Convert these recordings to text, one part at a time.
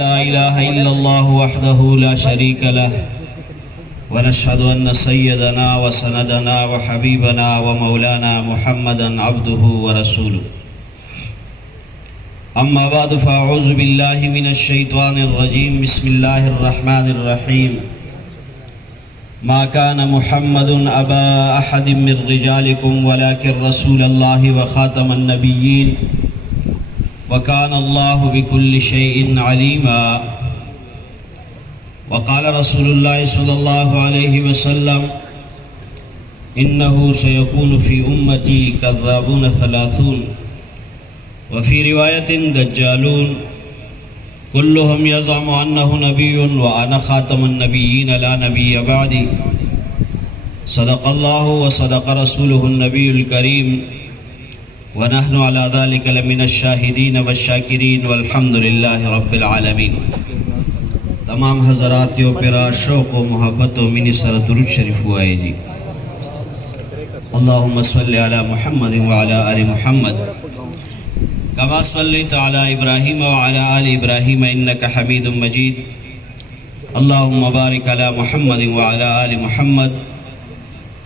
لا إله إلا الله وحده لا شريك له ونشهد أن سيدنا وسندنا وحبيبنا ومولانا محمدا عبده ورسوله أما بعد فأعوذ بالله من الشيطان الرجيم بسم الله الرحمن الرحيم ما كان محمد أبا أحد من رجالكم ولكن رسول الله وخاتم النبيين وكان الله بكل شيء عليما وقال رسول الله صلى الله عليه وسلم إنه سيكون في أمتي كذابون ثلاثون وفي رواية دجالون كلهم يزعم أنه نبي وأنا خاتم النبيين لا نبي بعدي صدق الله وصدق رسوله النبي الكريم ونحن على ذلك لمن الشاهدين والشاكرين والحمد لله رب العالمين. تمام حضراتیو پیرا شوق و محبت و منی سر درود شریف ہوئے جی. اللهم صل على محمد وعلى آل محمد كما صليت على إبراهيم وعلى آل إبراهيم إنك حميد مجيد. اللهم بارك على محمد وعلى آل محمد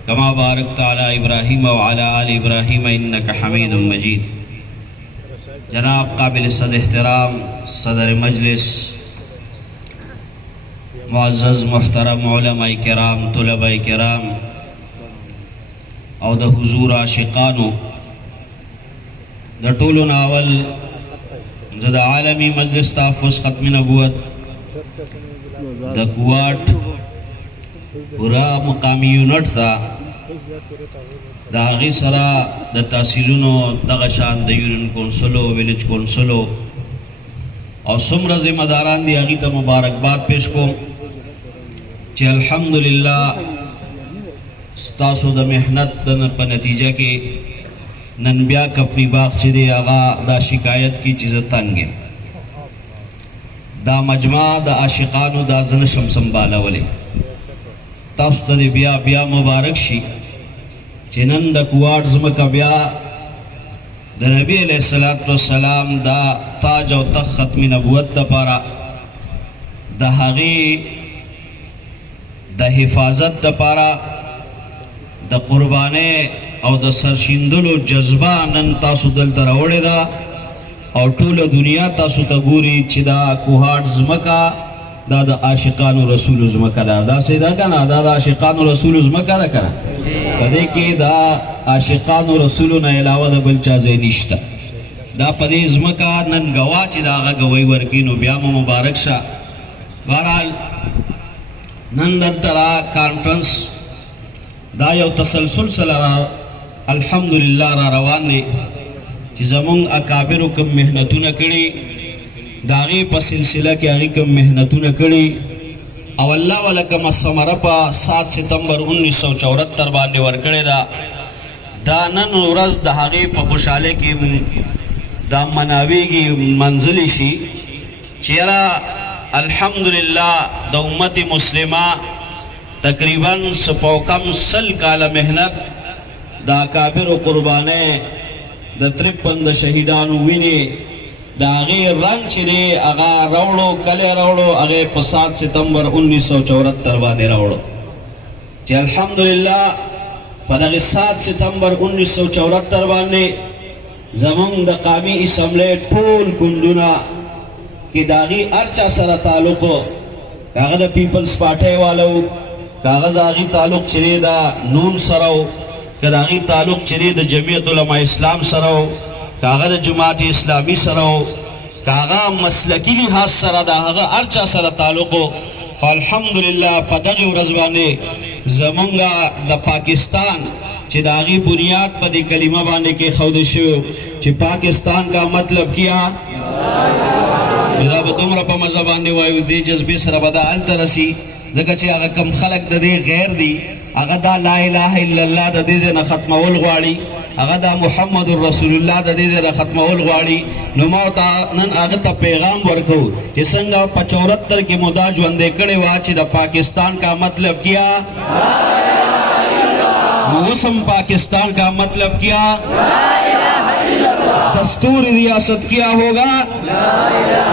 كما باركت على إبراهيم وعلى آل إبراهيم إنك حميد مجيد. جناب قابل صد احترام صدر مجلس، معزز محترم علماء کرام، طلباء کرام او د حضور عاشقانو، د ټولو ناول زه د عالمی مجلس تحفظ ختم نبوت د کوواټ پورا مقامی یونټ ته د هغې سره د تحصیلونو دغه شان د یونین کونسلو، ویلیج کونسلو او څومره ذمه داران دي هغې ته مبارکباد پیش کوم چې الحمدلله ستاسو د محنت په نتیجه کې نن بیا کپنی باغ چې دی هغه دا شکایت کی چې زه تنګ یم. دا مجمع د عاشقانو دا زه نشم سنبالولی. تاسو ته بیا بیا مبارک شي چې نن د کوواټ ځمکه بیا د نبی علیه الصلاة والسلام دا تاج او تخت ختم نبوت دپاره د هغې د حفاظت دپاره د قربانۍ او د سرشیندلو جذبه نن تاسو دلته راوړې ده او ټوله دنیا تاسو ته ګوري چې دا کوهاټ ځمکه دا د عاشقانو رسولو ځمکه ده. داسې ده که نه؟ دا د عاشقانو رسولو ځمکه ده که نه؟ په دې کې د عاشقانو رسولو نه علاوه د بل چا ځای نشته. دا په دې ځمکه نن ګواه چې د هغه ګوی ورکوي نو بیا مو مبارک شه. بهرحال نن دلته را کانفرنس دا یو تسلسل سره الحمدلله را روان دی چې زمونږ اکابرو کوم محنتونه کړي د هغې په سلسله کې هغې کوم محنتونه کړي او الله والا کومه ثمره په 7 ستمبر 1974 باندې ورکړې ده. دا نن ورځ د هغې په خوشحالۍ کې دا مناویږي منزلي شي چې یاره الحمدلله د امت مسلمه تقریباً سپوکم 100 کاله محنت د اکابرو قربانۍ د 53 د شهیدانو وینې د هغې رنګ چې دی هغه راوړو. کله راوړو؟ هغې په 7 ستمبر 1974 باندې راوړو چې الحمدلله په دغې 7 ستمبر 1974 باندې زمونږ د قامي اسمبلۍ ټول ګوندونه کې د هغې هر چا سره تعلق و، که هغه د پیپلز پارټۍ والا و، که هغه د هغې تعلق چې دی د نون سره و، که د هغې تعلق چې دی د جمعیت علماء اسلام سره و، که هغه د جماعت اسلامي سره و، که هغه مسلکي لحاظ سره د هغه هر چا سره تعلق و. خو الحمدلله په دغې ورځ باندې زمونږ د پاکستان چې د هغې بنیاد په دې کلمه باندې کېښودل شوی چې پاکستان کا مطلب کیا دا به دومره په مزه باندې وایو دې جذبې سره به دا هلته رسي ځکه چې هغه کم خلک د دې غیر دي هغه دا لا اله الا الله د دې ځای نه ختمول غواړي، هغه دا محمد رسول الله د دې ځای نه ختمول غواړي. نو ما ورته نن هغه ته پیغام ورکوو چې څنګه په 74 کې مو دا ژوندی کړې وه چې د پاکستان کا مطلب کیا نو اوس هم پاکستان کا مطلب کیا दस्तूर रियासत क्या होगा?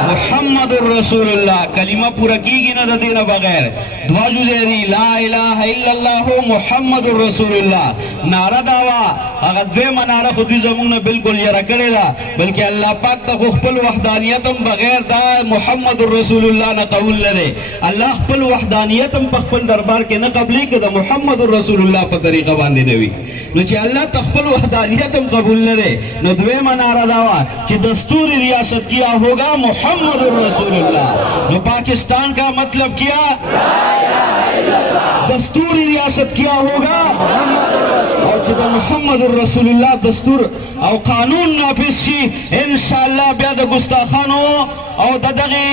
मुहम्मदुर रसूलुल्लाह। कलिमा पूरा कीगी ना देना बगैर दुआ जुजेरी ला इलाहा इल्लल्लाह मुहम्मदुर रसूलुल्लाह नारा दावा अगर दे मनारा खुदी जमुन बिल्कुल ये रखड़े दा बल्कि अल्लाह पाक तक खपल वहदानियतम बगैर दा मुहम्मदुर रसूलुल्लाह न कबूल ले अल्लाह खपल वहदानियतम खपल दरबार के न कबली के दा मुहम्मदुर रसूलुल्लाह पर तरीका बांधे नवी नो चे अल्लाह तखपल वहदानियतम कबूल ले नो दुए मनारा दावा चे दस्तूरी रियासत किया होगा मुहम्मदुर रसूलुल्लाह। नो पाकिस्तान का मतलब क्या? दस्तूरी रियासत क्या होगा? और जब मुहम्मदुर रसूलुल्लाह दस्तूर और कानून नाफिज शी इंशाअल्लाह ब्या द गुस्ताखानो और ददगे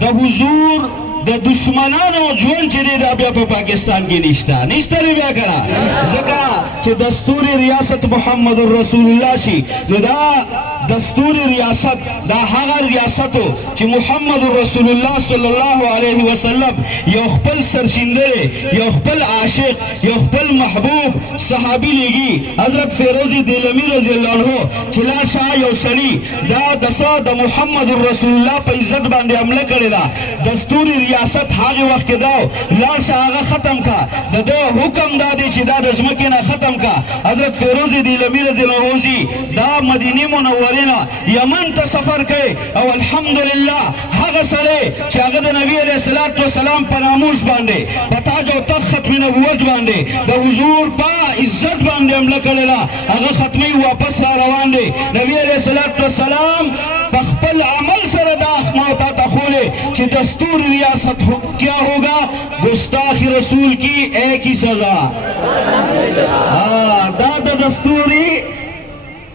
द हुजूर द दुश्मनानो जोन चले दा ब्या पाकिस्तान की निष्ठा निष्ठा ले ब्या करा जका चे दस्तूरी रियासत मुहम्मदुर रसूलुल्लाह शी दा दस्तूरी रियासत दा हागा रियासत चे मुहम्मदुर रसूलुल्लाह सल्लल्लाहु अलैहि वसल्लम यो खपल सरशिंदे यो खपल आशिक यो खपल महबूब सहाबी लेगी हजरत फेरोजी देलमी रजी अल्लाह अन्हु चिला शाह यो सरी दा दसा द मुहम्मदुर रसूलुल्लाह पे इज्जत बांधे हमला करे दा दस्तूरी रियासत हागे वक्त के दाओ लाल शाह खत्म का दो हुक्म दादी चिदा दजमके ना खत्म का हजरत फेरोजी देलमी रजी अल्लाह अन्हु दा मदीने मुनव्वरिना यमन ता सफर के और अल्हम्दुलिल्लाह हागा सरे चागद नबी अलैहि सल्लल्लाहु अलैहि वसल्लम परामूश बांधे पता जो तख्त में नबूवत बांधे द हुजूर पा इज्जत बांधे हमला करेला अगर खत्मी वापस रा रवान दे नबी अलैहि सल्लल्लाहु अलैहि वसल्लम बखपल अमल सर दाख मौता तखोले चे दस्तूर रियासत क्या होगा? गुस्ताखी रसूल की एक ही सजा। दादा दस्तूरी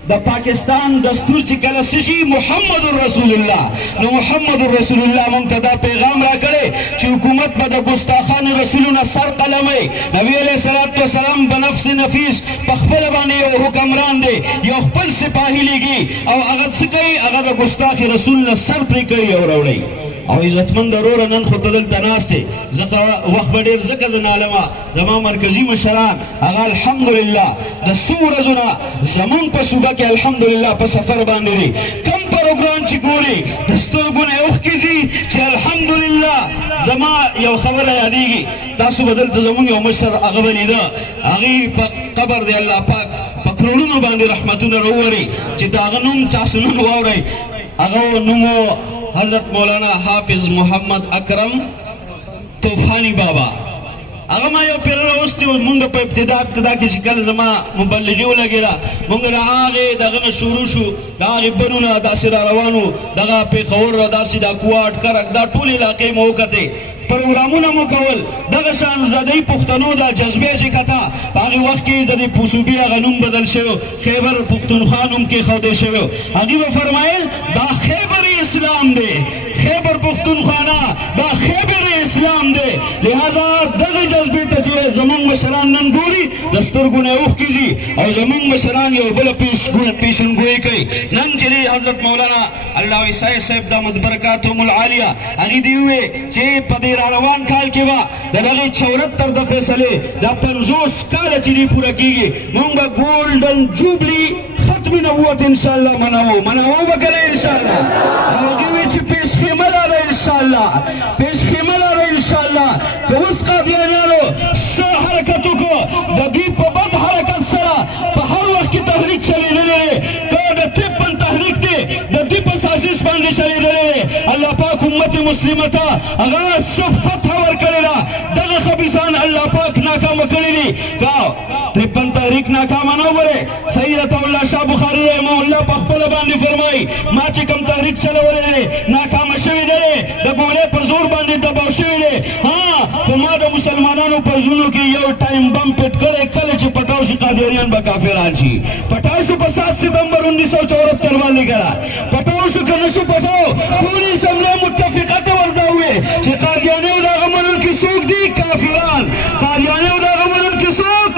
द पाकिस्तान दस्तूर चिकल सिशी मुहम्मदुर रसूलुल्लाह नो मुहम्मदुर रसूलुल्लाह मुंतदा पैगाम रा करे चे हुकूमत बद गुस्ताखान रसूलुना सर कलमे नबी अलैहि सल्लल्लाहु अलैहि बनफ्स नफीस पखफल बाने यो हुक्मरान दे यो खपल सिपाही लेगी और अगर सकई अगर गुस्ताखी रसूल सर पर कई और औड़ई और इज्जतमंद रोर नन खुतदल तनास्ते जका वक्त बडेर जका जनालमा जमा मरकजी मशरान अगा अल्हम्दुलिल्लाह द सूरजना जमन पर सुबह के अल्हम्दुलिल्लाह पर सफर बांधे रे कम प्रोग्राम चिकोरे दस्तूर गुने उख की जी चे अल्हम्दुलिल्लाह जमा यो खबर यादीगी तासु बदल तजमुन यो मशर अगबली दा आगी कबर दे अल्लाह पाक पकरोनु बांधे रहमतुन रोवरी चे दागनुम चासुन वावरे अगो नुमो हजरत मौलाना हाफिज मोहम्मद अकरम तूफानी बाबा अगर मैं यो पेरा उस्ती मुंग पे इब्तिदा की शिकल जमा मुबल्लिगी लगेला मुंग आगे दगन शुरू शु दागे बनुना दासिरा रवानु दगा पे खवर दासिदा कुआट करक दा टूल इलाके मौकते प्रोग्रामों मुकवल दगशान ज़दई पुख्तनो दा जज्बे से कथा आगे वक्त की ज़दई पुसुबिया गनुम बदल शेव खैबर पुख्तनख्वा नुम के खौदे शेव आगे वो फरमाएल दा खैबर इस्लाम दे खैबर पुख्तनख्वाना दा खैबर इस्लाम दे लिहाजा दग जज्बे तजिए जमंग मशरान ननगोरी दस्तूर गुने उख कीजी और जमंग मशरान यो बल पेशन गोई कई नन चली हजरत मौलाना अल्लाह विसाई साहब दामद बरकातुहुल आलिया आगे दिए चे पदे रवान काल के बा दलगे 74 द फैसले द 50 काल चिरी पूरा कीगे मुंगा गोल्डन जुबली खत्म नबूवत इंशाअल्लाह मनाओ बकरे इंशाअल्लाह आगे विच पेश खिमला रे इंशाअल्लाह पेश खिमला रे इंशाअल्लाह तो उस कादियानो स हरकतों को दबी पबद हरकत सरा हर वक्त की तहरीक चली रहे तो द 53 तहरीक दे द दीप साजिश बांधे चली रहे अल्लाह पाक उम्मत मुस्लिमता अगर सब फतह वर करेला दग खबीसान अल्लाह पाक नाकाम करेली का 53 तहरीक नाकाम ना बरे सैयद अल्लाह शाह बुखारी रहमहुल्लाह पखपल बांधे फरमाई माची कम तहरीक चलवरे नाकाम शवी दे द गोले पर जोर बांधे दबाव शवी दे हां तो माद मुसलमानों पर जुनू की यो टाइम बम पिट करे कल च पटाव से कादियान बा काफिरान छी पटाव से 7 सितंबर 1974 करवाने करा पटाव से कनशु पटाव पूरी समले मुत्तफिकत वर्दा हुए चे कादियाने उदा गमन की सूख दी काफिरान कादियाने उदा गमन की सूख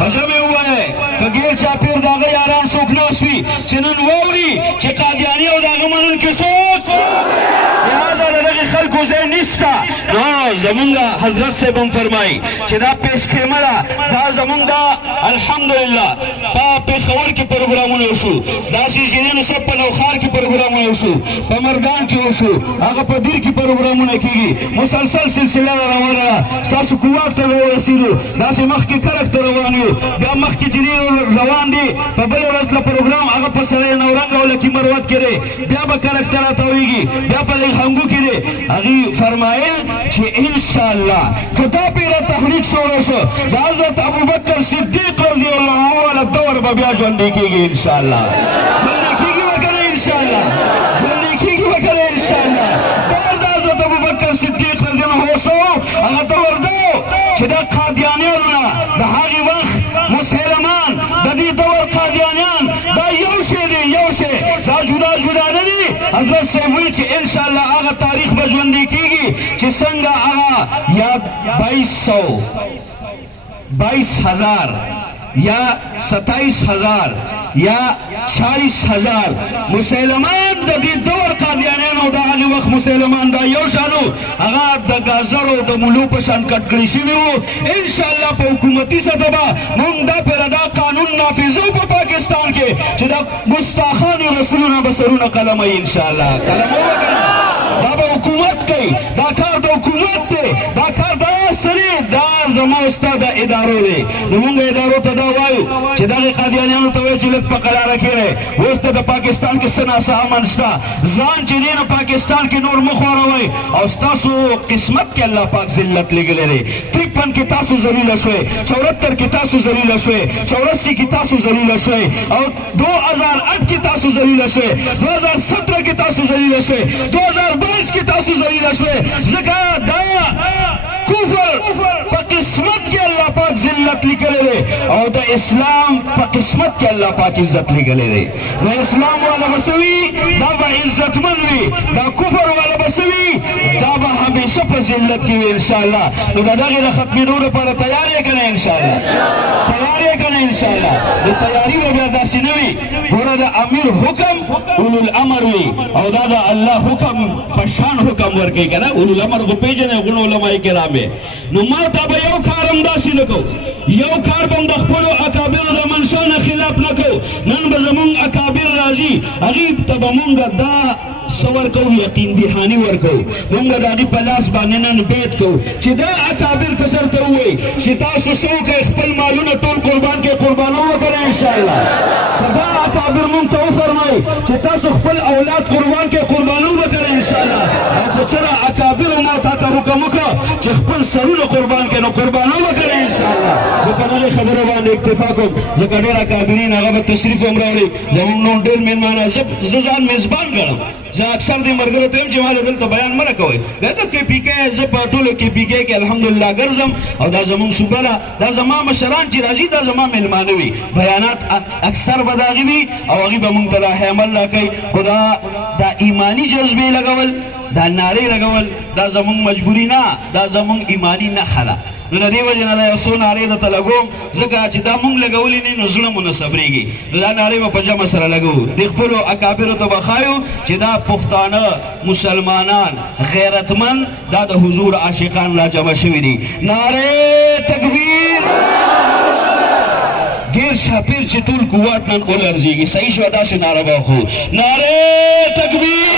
हजमे हुआ है कगीर चापीर दागे यारान सूख नासवी चिनन वौरी चे कादियाने उदा गमन की सूख लिहाजा लगे खल को ځای نشته. نو زمونږ حضرت صاحب هم فرمایي چې دا پیش خیمه ده، دا زمونږ دا الحمدلله په پېښور کې پروګرامونه وشو، داسې ځینې سب په نوښار کې پروګرامونه وشو، په مردان کې وشو، هغه په دیر کې پروګرامونه کېږي. مسلسل سلسله روانه ده. ستاسو کوواټ ته ورسېدو، داسې مخکې کرک ته روان یو، بیا مخکې چې دی روان دی په بله ورځ له پروګرام هغه په سرای نورنګ او لکي مروت کې دی، بیا به کرک ته راتاویږي، بیا په لیخنګو کې دی. هغې فرمایل چې انشاءالله که دا پیره تحریک شروع شو د حضرت ابوبکر صدیق رضی الله عنه والا دور به بیا ژوندی کېږي انشاءالله. ژوندی کېږي به که نه انشاءالله؟ ژوندی کېږي به که نه انشاءالله؟ دور د حضرت ابوبکر صدیق رضی الله عنه شو، هغه دور ده چې دا قادیانیانو نه د هغې وخت مسلمان د دې دور قادیانیان دا یو شی دی، یو شی، دا جدا جدا نه دي. حضرت صاحب وایي چې انشاءالله هغه تاریخ به ژوندی کېږي چې څنګه هغه یا 22,000 یا 27,000 یا 40,000 مسلمان د دې دور قادیانیان او د هغې وخت مسلمان دا یو شانو، هغه د ګازرو د ملو په شان کټ کړي شوي وو. انشاءالله په حکومتي سطح به مونږ دا پیره دا قانون نافظو په پاکستان کې چې د ګستاخانو رسولونه به سرونه قلموي انشاءالله. قلموي به که نه؟ دا به حکومت کوي، دا کار د حکومت دی، دا کار د سری دا زما ستا د ادارو دی. نو مونږ ادارو ته دا وایو چې دغې قادیانیانو ته وایو چې لږ په قلاره کښېنئ. اوس ته د پاکستان کې څه ناسه امن شته، ځان چې دی نو پاکستان کې نور مه خوروئ. او ستاسو قسمت کې الله پاک ذلت لېږلی دی. 53 کې تاسو ذلیله شوئ، 74 کې تاسو ذلیله شوئ، 84 کې تاسو ذلیله شوئ، او 2008 کې تاسو ذلیله شوئ، 2017 کې تاسو ذلیله شوئ، 2022 کې تاسو ذلیله شوئ. ځکه دا کفر په قسمت کې الله پاک ذلت لیکلی دی او د اسلام په قسمت کې الله پاک عزت لیکلی دی. نو اسلام والا به څه وي؟ دا به عزتمن وي. دا کفر والا به څه وي؟ دا به همیشه په ذلت کې وي انشاءالله. نو د دغې د ختمېدو لپاره تیار یې که نه انشاءالله؟ تیار یې که نه انشاءالله؟ نو تیاري به بیا داسې نه وي. ګوره د امیر حکم اولو الامر وي او دا د الله حکم په شان حکم ورکوي که نه. اولو الامر خو پېژنئ غونو علماء کرام یې. نو ما ته به یو کار هم داسې نه کوو، یو کار به هم د خپلو اکابرو د منشا نه خلاف نه کوو. نن به زمونږ اکابر راځي، هغې ته به مونږ دا څه ورکوو؟ یقین دهاني ورکوو. مونږ د هغې په لاس باندې نن بیت کوو چې دا اکابر کسر ته ووایي چې تاسو څه وکئ، خپل مالونه ټول قربان کړئ، قربانو وکړئ انشاءالله. که دا اکابر مونږ ته وفرمایي چې تاسو خپل اولاد قربان کړئ، قربانو وکړئ انشاءالله. او که چېرې اکابرو ما تا ته حکم وکړه چې خپل سرونه قربان کړئ، نو قربانو وکړئ انشاءالله. زه په دغې خبرو باندې اکتفا کوم، ځکه ډېر اکابرین هغه به تشریف هم راوړي. زمونږ نور ډېر مېلمانه، زه ځان میزبان ګڼم. زه اکثر دې ملګرو ته یم چې ماله دلته بیان مه راکوئ. دا د کې پي کې زه په ټولو کې پي کې کې الحمدلله ګرځم او دا زمونږ صوبه ده، دا زما مشران چې راځي دا زما میلمانه وي. بیانات اکثر به د هغې وي او هغې به مونږ ته لاهې عمل راکوي. خو دا ایماني جذبې لګول، دا نارې لګول، دا زمونږ مجبوري نه، دا زمونږ ایماني نښه ده. نو د دې وجې نه دا یو څو نارې درته لګوم، ځکه چې دا مونږ لګولې نه نو زړه مو نه صبرېږي. نو دا نارې به په جمع سره لګوو. د خپلو اکابرو ته به ښایو چې دا پښتانه مسلمانان غیرتمند دا د حضور عاشقان را جمع شوي دي. نارې تکبیر! ډېر شاپیر چې ټول قوت نن ولرزېږي. صحیح شوه؟ داسې ناره به وخو. نارې تکبیر!